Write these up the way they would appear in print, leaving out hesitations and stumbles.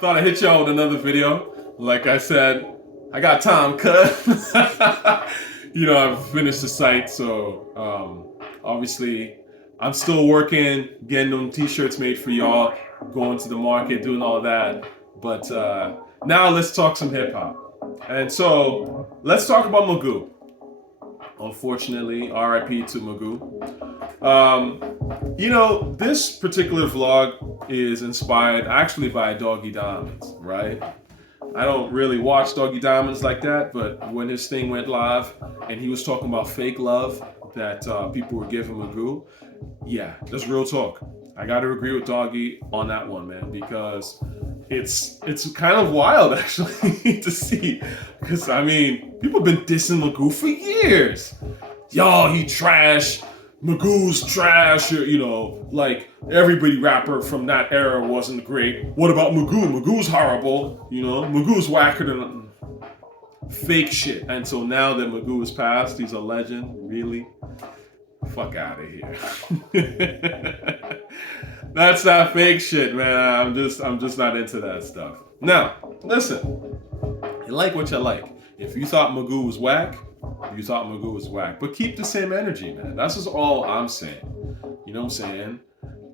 Thought I'd hit y'all with another video. Like I said, I got time, cuz. I've finished the site, so obviously I'm still working, getting them t-shirts made for y'all, going to the market, doing all that. But now let's talk some hip hop. And so let's talk about Magoo. Unfortunately, RIP to Magoo. This particular vlog is inspired actually by Doggie Diamonds, right? I don't really watch Doggie Diamonds like that, but when his thing went live and he was talking about fake love that people were giving Magoo, yeah, that's real talk. I got to agree with Doggie on that one, man, because it's kind of wild actually to see, because I mean, people have been dissing Magoo for years. Y'all, he trash. Magoo's trash, like everybody rapper from that era wasn't great. What about Magoo? Magoo's horrible, Magoo's whacker than fake shit. And so now that Magoo is passed, he's a legend, really? Fuck out of here. That's that fake shit, man. I'm just not into that stuff. Now, listen, you like what you like. If you thought Magoo was whack, you thought Magoo was whack. But keep the same energy, man. That's just all I'm saying. You know what I'm saying?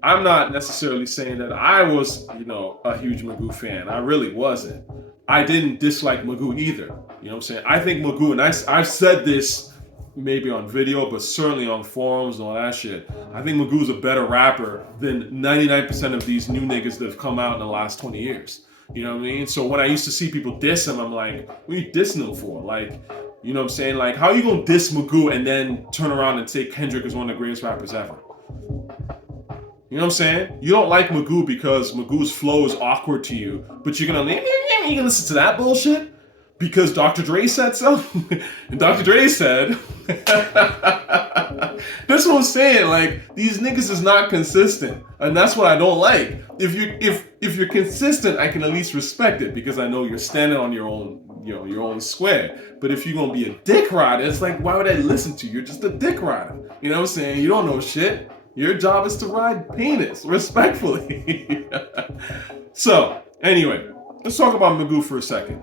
I'm not necessarily saying that I was, a huge Magoo fan. I really wasn't. I didn't dislike Magoo either. You know what I'm saying? I think Magoo, and I've said this maybe on video, but certainly on forums and all that shit. I think Magoo's a better rapper than 99% of these new niggas that have come out in the last 20 years. You know what I mean? So when I used to see people diss him, I'm like, what are you dissing him for? Like, you know what I'm saying? Like, how are you gonna diss Magoo and then turn around and say Kendrick is one of the greatest rappers ever? You know what I'm saying? You don't like Magoo because Magoo's flow is awkward to you, but you're gonna listen to that bullshit because Dr. Dre said so. And Dr. Dre said, that's what I'm saying. Like, these niggas is not consistent, and that's what I don't like. If you're consistent, I can at least respect it because I know you're standing on your own, your own square. But if you're gonna be a dick rider, it's like, why would I listen to you? You're just a dick rider. You know what I'm saying? You don't know shit. Your job is to ride penis, respectfully. So, anyway, let's talk about Magoo for a second.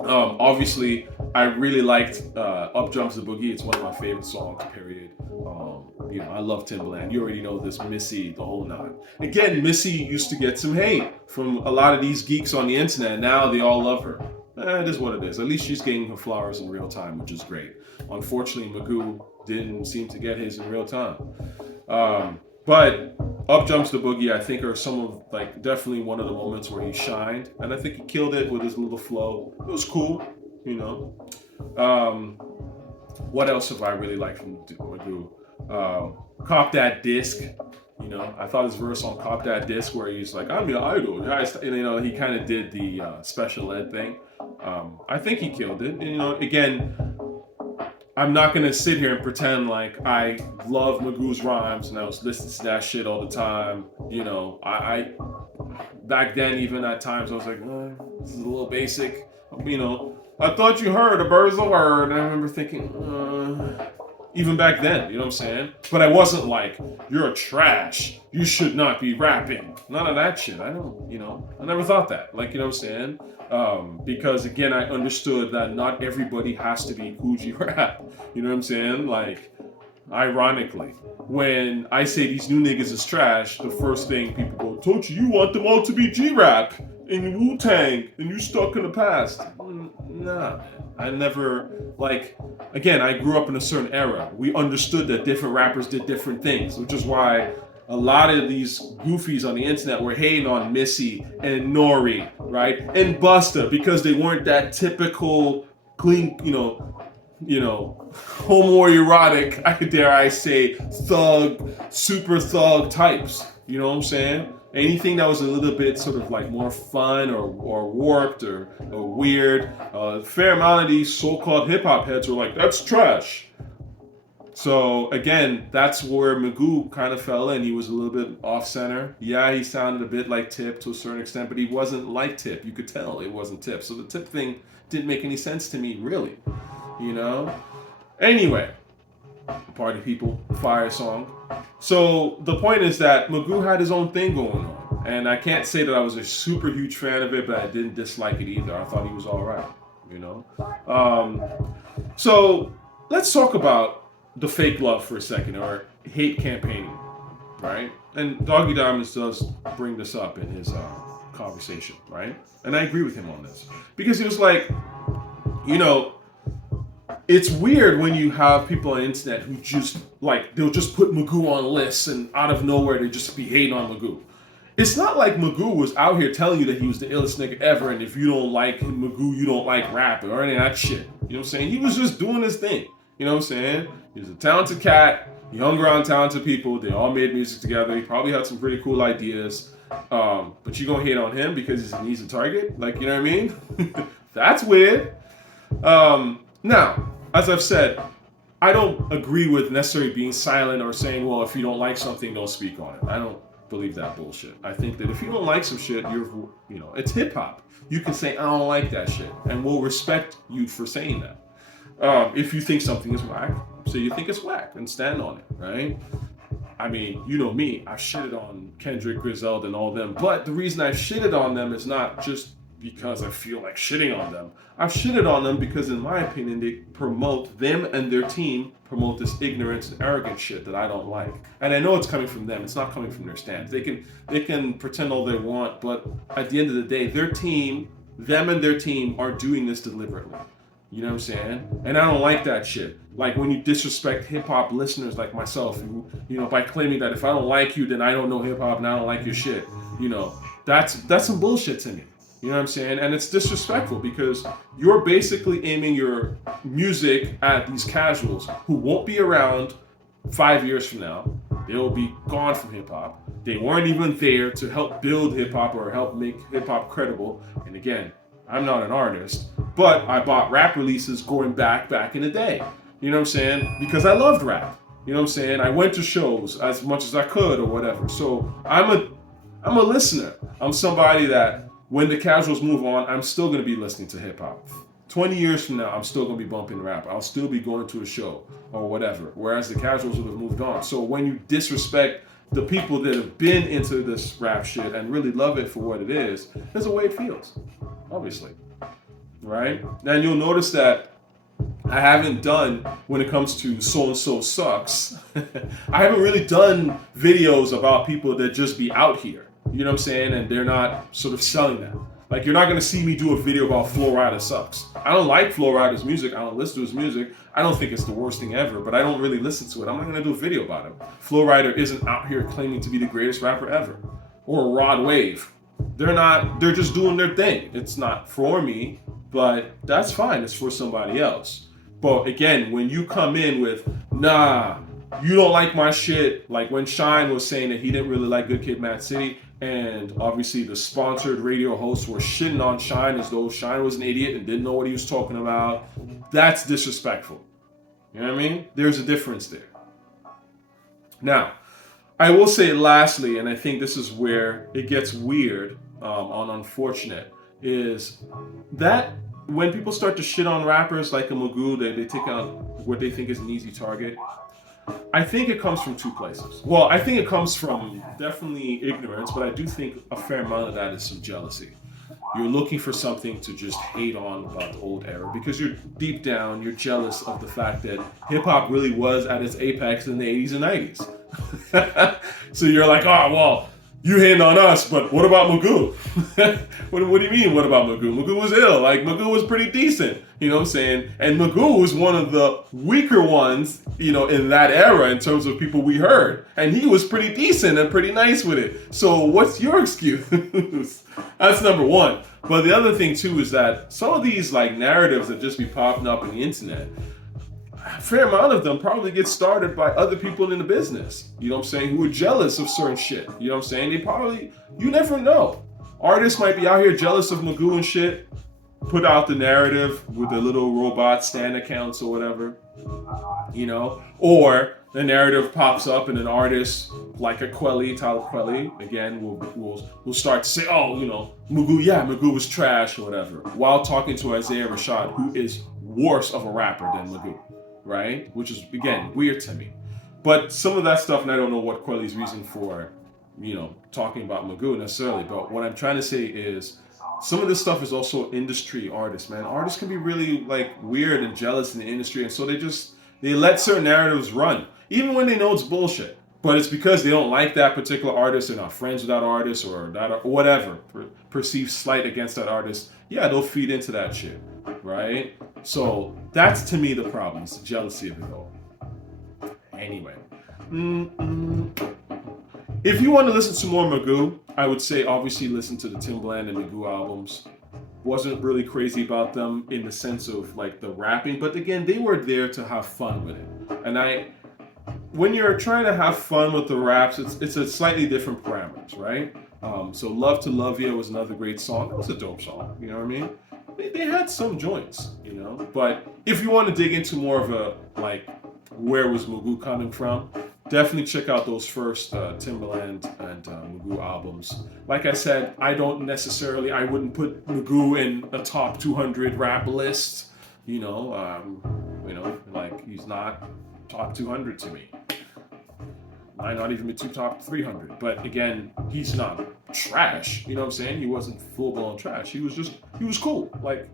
Obviously, I really liked Up Jumps the Boogie. It's one of my favorite songs, period. I love Timbaland. You already know this, Missy, the whole nine. Again, Missy used to get some hate from a lot of these geeks on the internet. Now they all love her. It is what it is. At least she's getting her flowers in real time, which is great. Unfortunately, Magoo didn't seem to get his in real time. But Up Jumps the Boogie, I think, are some of, definitely one of the moments where he shined. And I think he killed it with his little flow. It was cool, What else have I really liked from Magoo? Cop That Disc. I thought his verse on Cop That Disc where he's like, I'm your idol. He kind of did the special ed thing. I think he killed it. Again, I'm not gonna sit here and pretend like I love Magoo's rhymes and I was listening to that shit all the time. I back then, even at times I was like, this is a little basic. I thought you heard a bird's a word, and I remember thinking, even back then, you know what I'm saying? But I wasn't like, you're a trash. You should not be rapping. None of that shit. I never thought that. You know what I'm saying? Because again, I understood that not everybody has to be Coogee rap. You know what I'm saying? Ironically, when I say these new niggas is trash, the first thing people go, Tochi, you want them all to be G-Rap and Wu-Tang and you stuck in the past. Nah, I never, again, I grew up in a certain era. We understood that different rappers did different things, which is why a lot of these goofies on the internet were hating on Missy and Nori, right? And Busta, because they weren't that typical clean, homoerotic, dare I say, thug, super thug types. You know what I'm saying? Anything that was a little bit sort of more fun or warped or weird, a fair amount of these so-called hip-hop heads were like, that's trash. So again, that's where Magoo kind of fell in. He was a little bit off-center. Yeah, he sounded a bit like Tip to a certain extent, but he wasn't like Tip. You could tell it wasn't Tip. So the Tip thing didn't make any sense to me, really. Anyway, Party People, fire song. So the point is that Magoo had his own thing going on. And I can't say that I was a super huge fan of it, but I didn't dislike it either. I thought he was all right, you know? So let's talk about the fake love for a second, or hate campaigning, right? And Doggie Diamonds does bring this up in his conversation, right? And I agree with him on this. Because he was like, you know, it's weird when you have people on the internet who just, like, they'll just put Magoo on lists and out of nowhere they just be hating on Magoo. It's not like Magoo was out here telling you that he was the illest nigga ever, and if you don't like Magoo, you don't like rap or any of that shit. You know what I'm saying? He was just doing his thing. You know what I'm saying? He was a talented cat. He hung around talented people. They all made music together. He probably had some pretty cool ideas. But you gonna hate on him because he's an easy target? Like, you know what I mean? That's weird. Now, as I've said, I don't agree with necessarily being silent or saying, well, if you don't like something, don't speak on it. I don't believe that bullshit. I think that if you don't like some shit, it's hip hop. You can say, I don't like that shit, and we'll respect you for saying that. If you think something is whack, say you think it's whack and stand on it, right? I mean, you know me, I've shitted on Kendrick, Griselda, and all them, but the reason I've shitted on them is not just because I feel like shitting on them. I've shitted on them because, in my opinion, they promote, them and their team promote this ignorance and arrogant shit that I don't like. And I know it's coming from them. It's not coming from their stance. They can pretend all they want, but at the end of the day, them and their team are doing this deliberately. You know what I'm saying? And I don't like that shit. Like when you disrespect hip-hop listeners like myself, by claiming that if I don't like you, then I don't know hip-hop and I don't like your shit. That's some bullshit to me. You know what I'm saying? And it's disrespectful because you're basically aiming your music at these casuals who won't be around 5 years from now. They'll be gone from hip-hop. They weren't even there to help build hip-hop or help make hip-hop credible. And again, I'm not an artist, but I bought rap releases going back in the day. You know what I'm saying? Because I loved rap. You know what I'm saying? I went to shows as much as I could or whatever. So I'm a listener. I'm somebody that when the casuals move on, I'm still going to be listening to hip hop. 20 years from now, I'm still going to be bumping rap. I'll still be going to a show or whatever. Whereas the casuals would have moved on. So when you disrespect the people that have been into this rap shit and really love it for what it is, there's a way it feels, obviously, right? And you'll notice that I haven't done, when it comes to so-and-so sucks, I haven't really done videos about people that just be out here, you know what I'm saying? And they're not sort of selling that. Like, you're not going to see me do a video about tochiRTA sucks. I don't like tochiRTA's music. I don't listen to his music. I don't think it's the worst thing ever, but I don't really listen to it. I'm not going to do a video about him. tochiRTA isn't out here claiming to be the greatest rapper ever. Or Rod Wave. They're just doing their thing. It's not for me, but that's fine. It's for somebody else. But again, when you come in with, nah, you don't like my shit, like when Shine was saying that he didn't really like Good Kid, Mad City, and obviously the sponsored radio hosts were shitting on Shine as though Shine was an idiot and didn't know what he was talking about, that's disrespectful. You know what I mean? There's a difference there. Now, I will say lastly, and I think this is where it gets weird, on unfortunate, is that when people start to shit on rappers like a Magoo, they take out what they think is an easy target. I think it comes from two places. Well, I think it comes from definitely ignorance, but I do think a fair amount of that is some jealousy. You're looking for something to just hate on about the old era because you're deep down, you're jealous of the fact that hip hop really was at its apex in the 80s and 90s. So you're like, oh, well, you hating on us, but what about Magoo? what do you mean, what about Magoo? Magoo was ill. Like, Magoo was pretty decent. You know what I'm saying? And Magoo was one of the weaker ones, in that era in terms of people we heard. And he was pretty decent and pretty nice with it. So what's your excuse? That's number one. But the other thing, too, is that some of these, narratives that just be popping up on the internet, a fair amount of them probably get started by other people in the business, you know what I'm saying, who are jealous of certain shit, you know what I'm saying? You never know. Artists might be out here jealous of Magoo and shit, put out the narrative with the little robot stan accounts or whatever, or the narrative pops up and an artist like a Tyler Quelly, again, will start to say, oh, Magoo was trash or whatever, while talking to Isaiah Rashad, who is worse of a rapper than Magoo. Right? Which is, again, weird to me. But some of that stuff, and I don't know what Quelly's reason for talking about Magoo necessarily, but what I'm trying to say is some of this stuff is also industry artists, man. Artists can be really like weird and jealous in the industry, and so they let certain narratives run, even when they know it's bullshit. But it's because they don't like that particular artist, they're not friends with that artist, or that or whatever perceived slight against that artist. Yeah, they'll feed into that shit, right? So that's to me the problem. It's the jealousy of it all. Anyway. If you want to listen to more Magoo, I would say obviously listen to the Timbaland and Magoo albums. Wasn't really crazy about them in the sense of like the rapping, but again, they were there to have fun with it. And when you're trying to have fun with the raps, it's a slightly different parameters, right? So Love to Love You was another great song. That was a dope song, you know what I mean? They had some joints, But if you want to dig into more of a like where was Magoo coming from, definitely check out those first Timbaland and Magoo albums. Like I said, I wouldn't put Magoo in a top 200 rap list. Like he's not top 200 to me. Might not even be top 300. But again, he's not trash. You know what I'm saying? He wasn't full blown trash. He was cool. Like,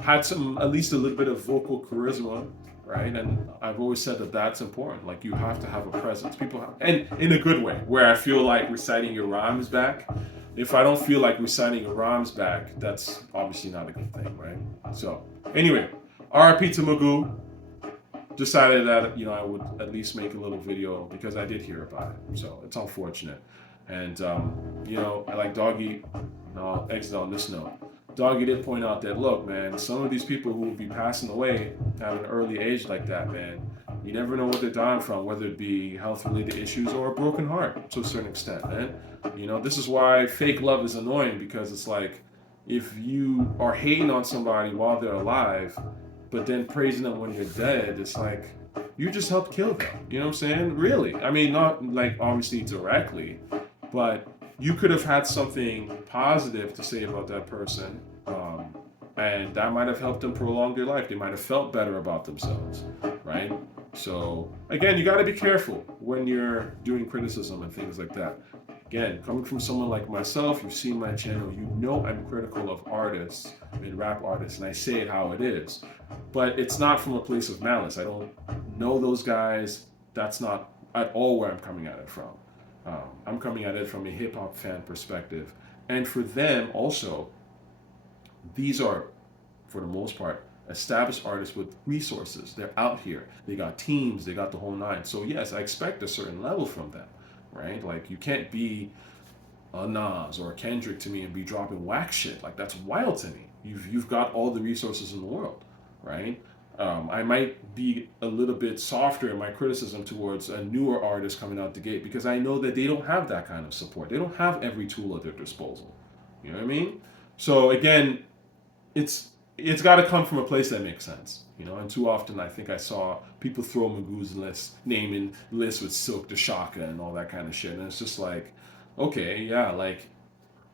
had at least a little bit of vocal charisma. Right, and I've always said that that's important. Like you have to have a presence. And in a good way, where I feel like reciting your rhymes back. If I don't feel like reciting your rhymes back, that's obviously not a good thing, right? So anyway, R.I.P. to Magoo. Decided that I would at least make a little video because I did hear about it. So it's unfortunate, and I like Doggie. I'll exit on this note. Doggie did point out that, look, man, some of these people who will be passing away at an early age like that, man, you never know what they're dying from, whether it be health-related issues or a broken heart to a certain extent, man. This is why fake love is annoying, because it's like if you are hating on somebody while they're alive, but then praising them when you're dead, it's like you just helped kill them. You know what I'm saying? Really. I mean, not like obviously directly, but you could have had something positive to say about that person, and that might have helped them prolong their life. They might have felt better about themselves, right? So again, you got to be careful when you're doing criticism and things like that. Again, coming from someone like myself, you've seen my channel, you know I'm critical of artists and rap artists, and I say it how it is. But it's not from a place of malice. I don't know those guys. That's not at all where I'm coming at it from. I'm coming at it from a hip-hop fan perspective. And for them also, these are, for the most part, established artists with resources. They're out here. They got teams. They got the whole nine. So yes, I expect a certain level from them, right? Like you can't be a Nas or a Kendrick to me and be dropping whack shit. Like that's wild to me. You've got all the resources in the world, right? I might be a little bit softer in my criticism towards a newer artist coming out the gate because I know that they don't have that kind of support. They don't have every tool at their disposal. You know what I mean? So again, it's got to come from a place that makes sense. And too often I think I saw people throw Magoo's name in lists with Silk the Shaka and all that kind of shit. And it's just like, okay, yeah, like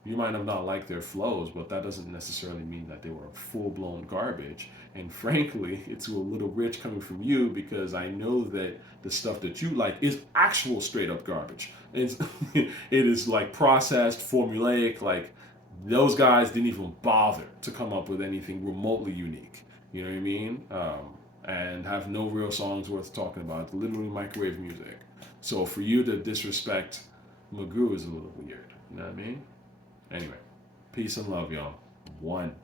you might have not liked their flows, but that doesn't necessarily mean that they were full-blown garbage. And frankly, it's a little rich coming from you because I know that the stuff that you like is actual straight-up garbage. It is like processed, formulaic, like those guys didn't even bother to come up with anything remotely unique. You know what I mean? And have no real songs worth talking about. It's literally microwave music. So for you to disrespect Magoo is a little weird. You know what I mean? Anyway, peace and love, y'all. One.